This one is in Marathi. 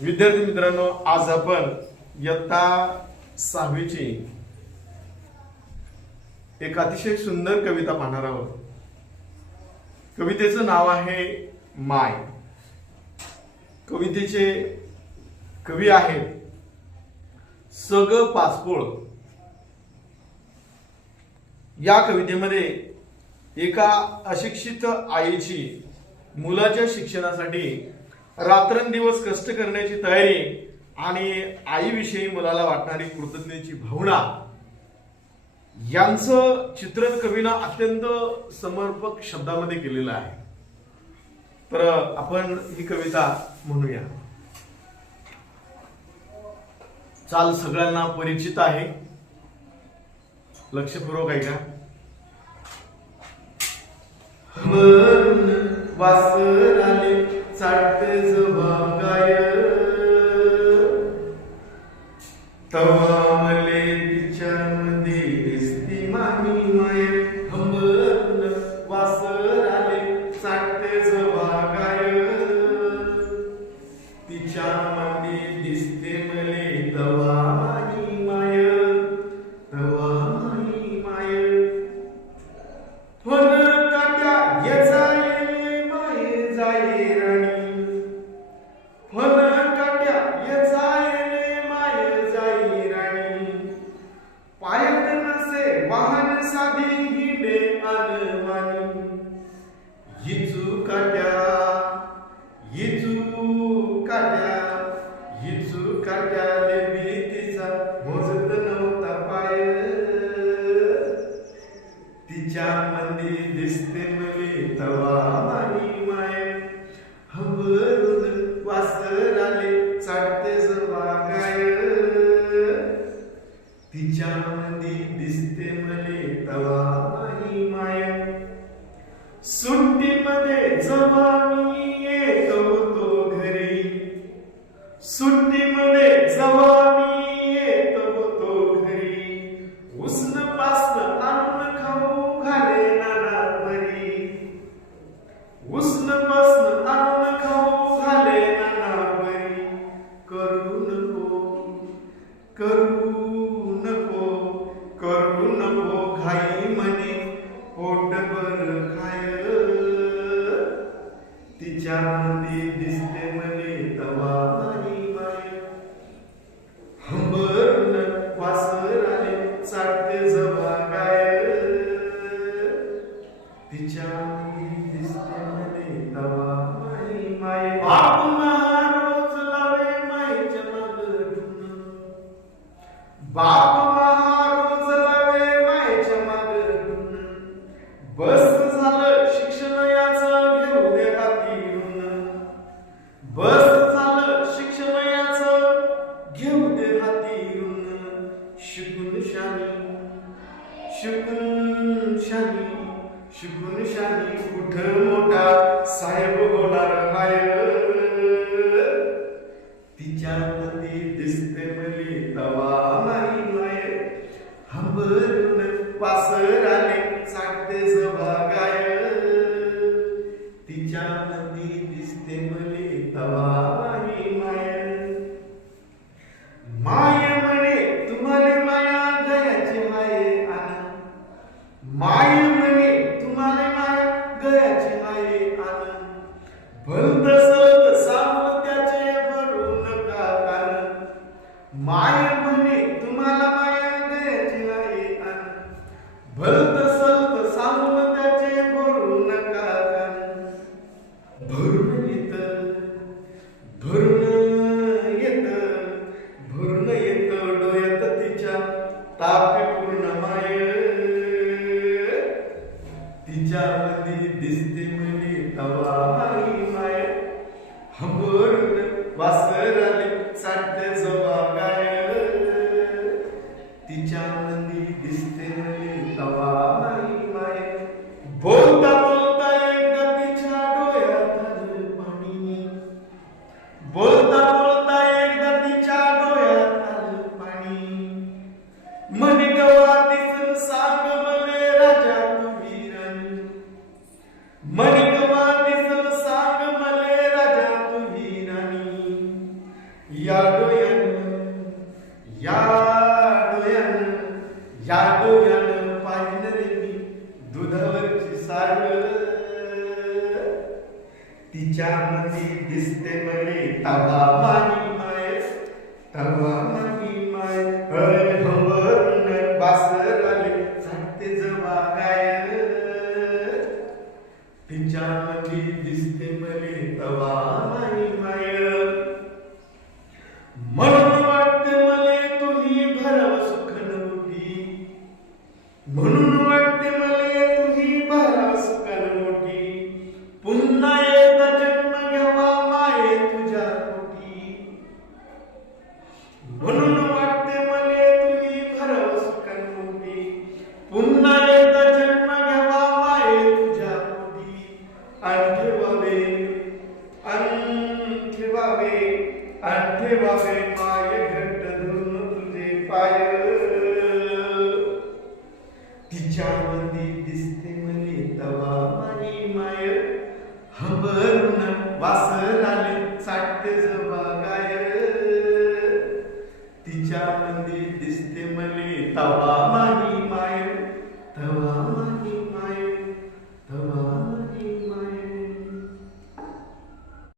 विद्यार्थी मित्रांनो, आज आपण इयत्ता 6वीची एक अतिशय सुंदर कविता पाहणार आहोत. कवितेचं नाव आहे माय. कवितेचे कवी आहेत स ग पाचपोळ. या कवितेमध्ये एका अशिक्षित आईची मुलाच्या शिक्षणासाठी रात्रंदिवस कष्ट करण्याची तयारी आणि आईविषयी मुलाला वाटणारी कृतज्ञतेची भावना यांचं चित्रण कवीनं अत्यंत समर्पक शब्दामध्ये केलेलं आहे. तर आपण ही कविता म्हणूया. चाल सगळ्यांना परिचित आहे, लक्षपूर्वक ऐका. वासर आले चाटते जबागाय, तवा मले तिच्यामध्ये दिसती मामी माय. हंबरन वासर आले चाटते जबागाय, तिच्यामध्ये दिसते मले तवा माई माय, तवा माई माय. फन काट्या येचायले माय जाये राणी, फन काट्या येचायले माय जाई राणी. पायत नसे वाहन साधी हिंडे अनवाणी, हिचू काट्या हिचू काट्या हिचू काट्या भीतीचा मोजत नव्हता पाय. तिच्या मंदी दिसते मले तवा माई माय. हंबरून वासर आले चाटते जबागाय, तिच्या मंदी दिसते मले तवा माई माय. सुट्टीमध्ये जेव्हा मी येत होतो घरी, सुट्टीमध्ये जेव्हा मी येत होतो घरी, उसन पासन आणून खाऊ घाले नाना परी, उसन पासन आणून खाऊ घाले नाना परी. करू नको करू नको करू नको घाई म्हणे पोटभर खाय. तिच्या मध्ये दिसते मले तवा माई माय. हंबरन वासर आले चाटते जबागाय, तिच्या मध्ये दिसते मले तवा माई माय. बाप महारोज लावे माईच्या माग ढुन, बाप महारोज लावे माईच्या माग ढुन. बस झालं शिक्षण याचं घेऊ दे हातीरून, बस झालं शिक्षण याचं घेऊ दे हातीरून. शिकून शानी शिकून शानी शिकून शानी कुठं मोठा साहेब होणार हाय. तिच्या मध्ये दिसते मले तवा माई माय. हंबरून वासर आले चाटते जबागाय, तिच्या मध्ये दिसते मले तवा माई माय. माय म्हणे तुम्हाला माया गयाची हाय आन, माय म्हणे तुम्हाला माया गयाची हाय आन. भलत सत सांगू त्याचे भरू नका कान, माय म्हणे तुम्हाला माया गयाची हाय आन. भलत सत सांगून त्याचे भरू नका कान. भरून येत भरून येत भरून येत डोळ्यात तिच्या तापे पूर्ण माय. तिच्या मध्ये दिसते मले तवा माई माय. हंबरून वासर आले चाटते जबागाय, तिच्या मध्ये दिसते मले तवा माई माय. बोलता बोलता एकदा तिच्या डोळ्यात आलं पाणी, बोलता बोलता एकदा तिच्या डोळ्यात आलं पाणी. म्हणे गवा दिसन सांग मले राजा तुम्ही राणी, म्हणे गवा दिसन सांग मले राजा तुम्ही राणी. या डोळ्यानं या डोळ्यानं या डोळ्यानं पाहिलं रे मी दुधावरची साड तिच्यामध्ये दिसते मले तवा माही माय तवा माही माय अरे भंवरून बासर आले सांगते जवा काय तिच्यामध्ये दिसते मले तवा माही माय म्हणून वाटते मले तुही भरव सुख नव्हती म्हणून वाटते मले तुही भरव सुख नव्हती पुन्हा एकदा जन्म घ्यावा माये तुझ्या पोटी म्हणून वाटते मले तुही भरव सुख नव्हती पुन्हा एकदा जन्म घ्यावा माये तुझ्या पोटी ठेवावे ठेवावे माये